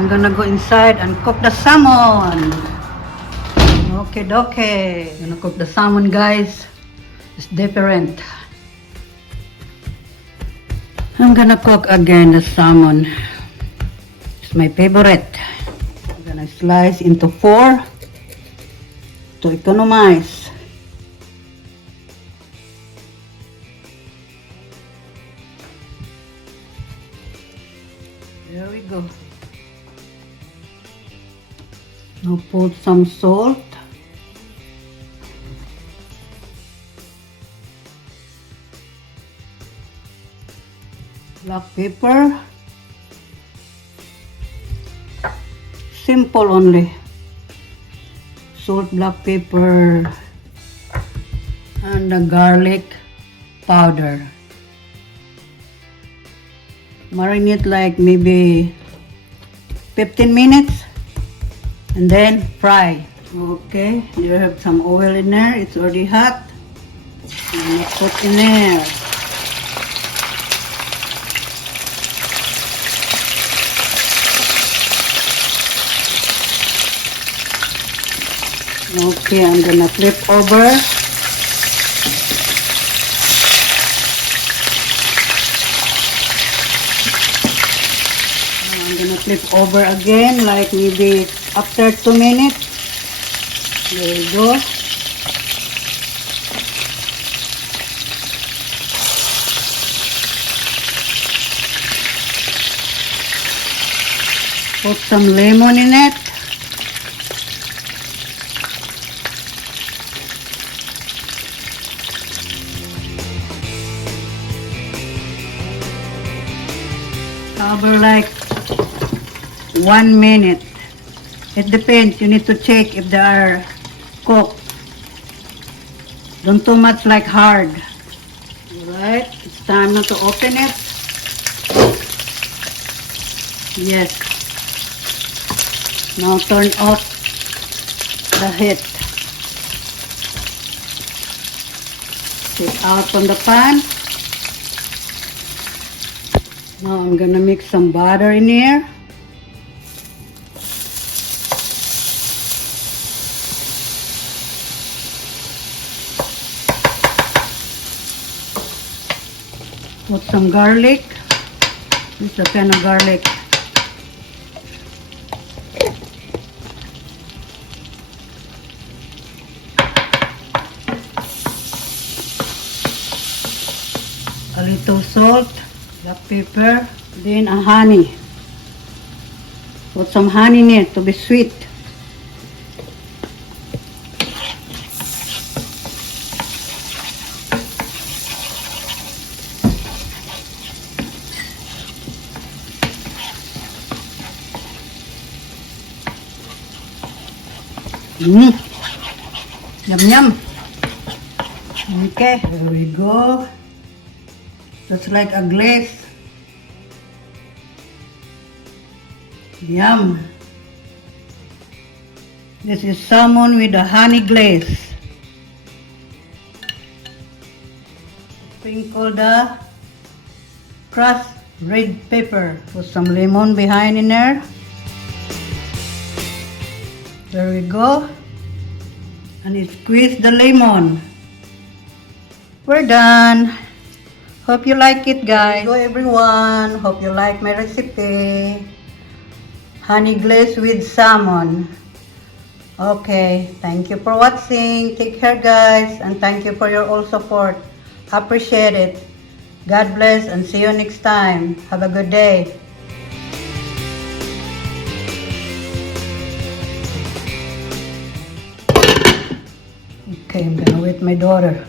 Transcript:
I'm gonna go inside and cook the salmon. Okay, okay. Gonna cook the salmon, guys. It's different. I'm gonna cook again the salmon. It's my favorite. I'm gonna slice into 4 to economize. There we go. Now put some salt. Black pepper. Simple only. Salt, black pepper, and the garlic powder. Marinate like maybe 15 minutes and then fry. Okay, you have some oil in there. It's already hot. I'm gonna put in there. Okay, I'm gonna flip over. I'm gonna flip over again, like maybe after 2 minutes. There we go. Put some lemon in it. Cover like 1 minute. It depends. You need to check if they are cooked. Don't too much like hard. Alright, it's time now to open it. Yes. Now turn off the heat. Take out from the pan. Now I'm gonna mix some butter in here. Put some garlic. This is the kind of garlic. A little salt. Black pepper, then a honey. Put some honey in it to be sweet. Yum yum. Okay, there we go. Just like a glaze. Yum. This is salmon with a honey glaze. Sprinkle the crushed red pepper. Put some lemon behind in there. There we go. And squeeze the lemon. We're done. Hope you like it, guys. Hello everyone. Hope you like my recipe. Honey glaze with salmon. Okay, thank you for watching. Take care, guys, and thank you for your all support. Appreciate it. God bless and see you next time. Have a good day. Okay, I'm gonna wait my daughter.